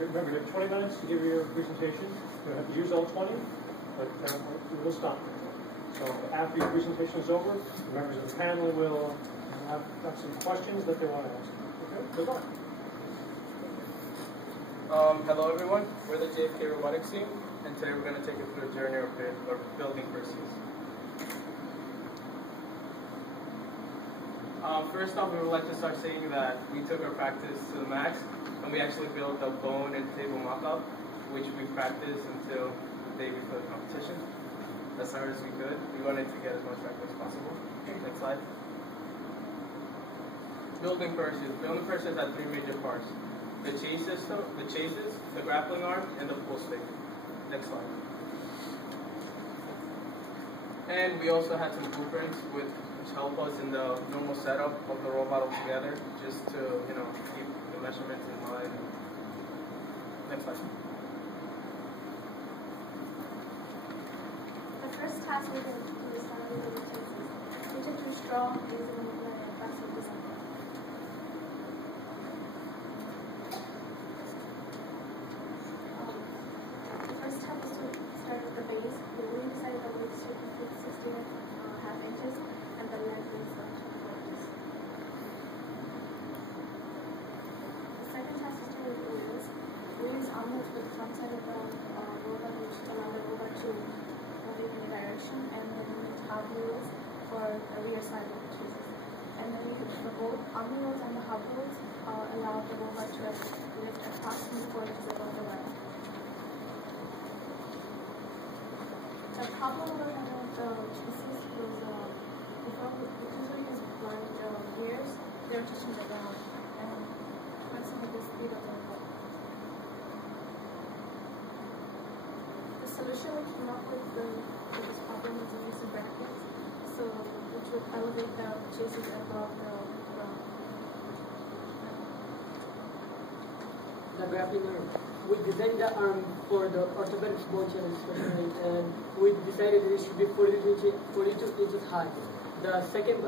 Remember, you have 20 minutes to give your presentation. You don't have to use all 20, but we will stop there. So after your presentation is over, the members of the panel will have some questions that they want to ask. Okay, good luck. Hello everyone, we're the JFK Robotics team, and today we're going to take you through a journey of building Perseus. First off, we would like to start saying that we took our practice to the max, and we actually built a bone and table mock-up, which we practiced until the day before the competition. As hard as we could. We wanted to get as much practice as possible. Next slide. Building Perseus. Building Perseus has three major parts: the chase system, the chases, the grappling arm, and the pull stick. Next slide. And we also had some blueprints which help us in the normal setup of the robot altogether, just to keep the measurements in mind. Next slide. The first task we did was starting with the chases, which are too strong and easy to move and fast with design. The first step is to start with the base. We really decided that we should be 16.5 inches and the length is 2 inches. The second task is to make the wheels. We use armlets with the front side of the robot, which allow the robot to move in the direction, and then we need hub wheels for the rear side of the chases. And then we put the both arm wheels and the hub wheels allow the robot to lift approximately 4 inches above the ground. The problem with having the chases was because we use blind gears, they're touching the ground and messing with the speed of the robot. The solution we came up with for this problem is using brackets, so which would elevate the chases above the ground. The grappling arm. We designed the arm for the orthopedic bone challenge specially, and we decided it should be 42 inches high. The second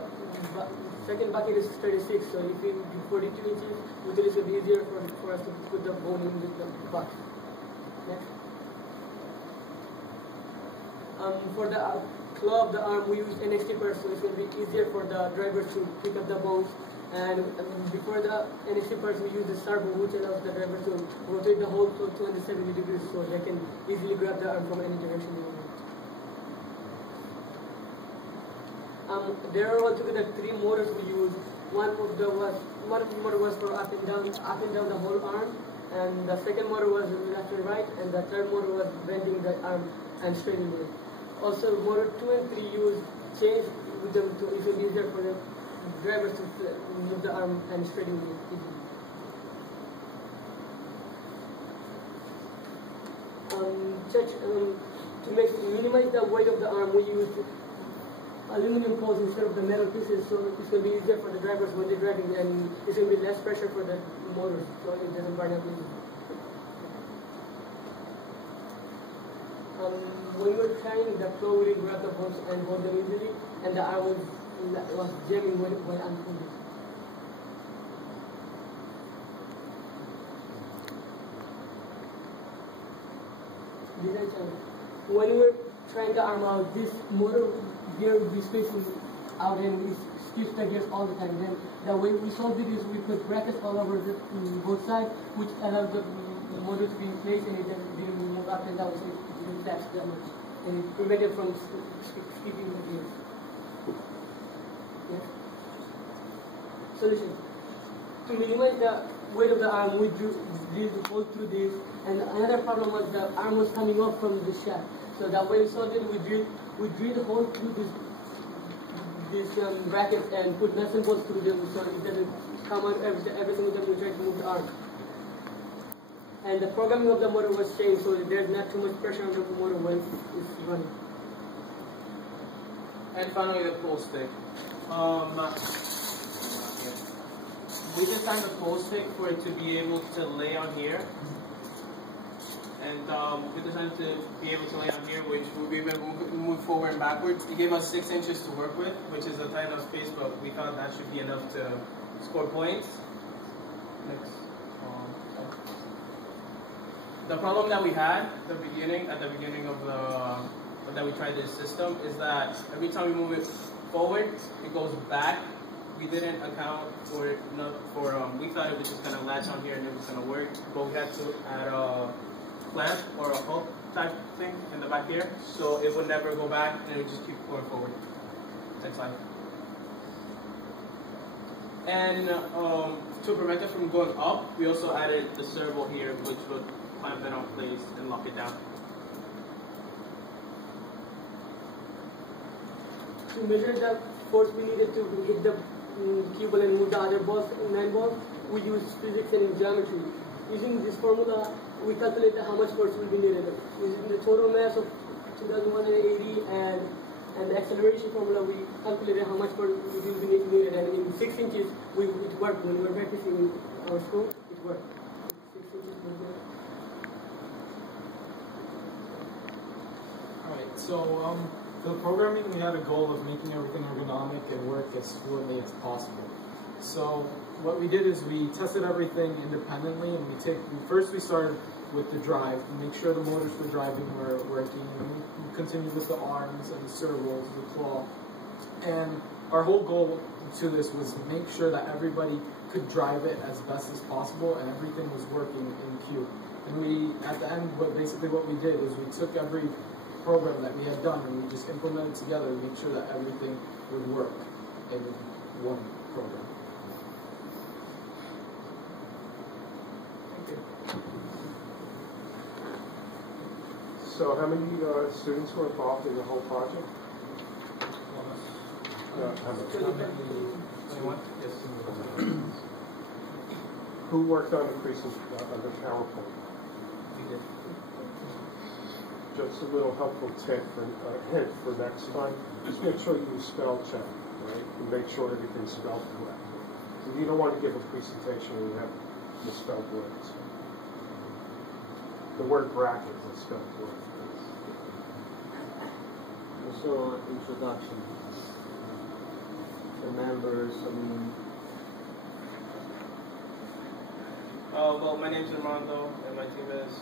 bucket is 36, so if we do 42 inches, it will be easier for us to put the bone in the bucket. Next. For the claw of the arm, we used NXT purse, so it will be easier for the driver to pick up the bones. And before the NXT purse, we use the servo, which allows the driver to rotate the whole to 270 degrees, so they can easily grab the arm from any direction they want. There are altogether 3 motors we use. One motor was for up and down the whole arm, and the second motor was left and right, and the third motor was bending the arm and straightening it. Also, motor 2 and 3 use chains with them to it will be easier for the drivers to move the arm and straighten it easily. To minimize the weight of the arm, we use aluminum poles instead of the metal pieces, so it's going to be easier for the drivers when they're driving, and it's going to be less pressure for the motors, so it doesn't burn up easily. When we were trying, the claw really grabbed the bones and hold them easily, and the arm was jamming when unfolded. When we were trying the arm out, this motor gear would be spacing out and it skips the gears all the time. Then the way we solved it is we put brackets all over both sides, which allowed the motor to be in place and it didn't move up and down, so it didn't flash that much. And it prevented from skipping the gears. Yeah. Solution. To minimize the weight of the arm, we drilled the hole through this, and another problem was the arm was coming off from the shaft. So that way we solved it, we drilled the hole through this bracket and put nuts and bolts through them so it doesn't come out every single time we try to move the arm. And the programming of the motor was changed, so there's not too much pressure on the motor when it's running. And finally, the pull stick. We designed the pull stick for it to be able to lay on here. And we designed to be able to lay on here, which would be able to move forward and backwards. It gave us 6 inches to work with, which is a tight enough space, but we thought that should be enough to score points. Next. The problem that we had at the beginning of that we tried this system is that every time we move it forward, it goes back. We didn't account for it. We thought it was just gonna latch on here and it was gonna work, but we had to add a clamp or a hook type thing in the back here, so it would never go back and it would just keep going forward. Next slide. And to prevent it from going up, we also added the servo here, which would clamp it on place and lock it down. To measure the force we needed to hit the cue ball and move the other balls, 9 balls, we use physics and geometry. Using this formula, we calculate how much force will be needed. Using the total mass of 2,180 and the acceleration formula, we calculated how much force will be needed. And in 6 inches, it worked. When we were practicing in our school, it worked. 6 inches was there. Alright, so for the programming, we had a goal of making everything ergonomic and work as fluently as possible. So what we did is we tested everything independently, and first we started with the drive to make sure the motors for driving were working, and we continued with the arms and the servos, the claw. And our whole goal to this was to make sure that everybody could drive it as best as possible and everything was working in queue. And we, at the end, basically what we did is we took every program that we had done and we just implemented together to make sure that everything would work in one program. So how many students were involved in the whole project? How many? 21? Yes. Who worked on the PowerPoint? We did. Just a little helpful tip hint for next time. Just make sure you spell check, right? And make sure everything's spelled correctly. So you don't want to give a presentation where you have misspelled words. The word bracket is spelled correctly. Also, introduction. The members, well, my name's Armando, and my team is...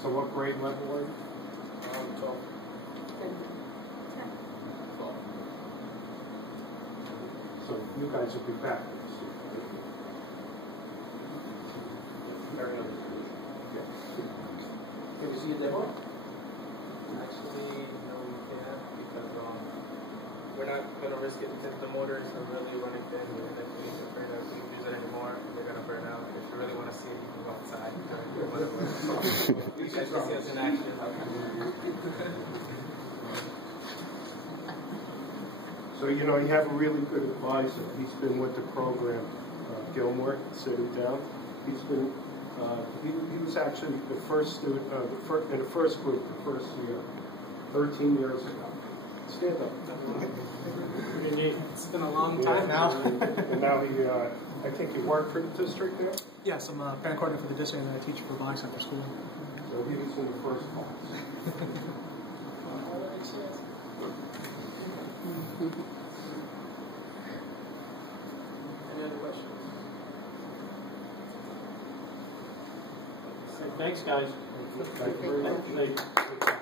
So what grade level are you? 12. So you guys will be back next year, right? Can you see the demo? Actually, no, we can't because we're not going to risk it since the motors are really running thin, and if we need to use it anymore, they're going to burn out. If you really want to see it, you can go outside. You guys can see us in action. So, you know, you have a really good advisor. He's been with the program, Gilmore, sitting down. He's been, he was actually the first student, in the first group, the first year, 13 years ago. Stand up. It's been a long time now. And now he, I think you work for the district there? Yes, I'm a parent coordinator for the district and I teach for Robotics Center School. So he was in the first class. Any other questions? Thanks, guys. Thank you very much.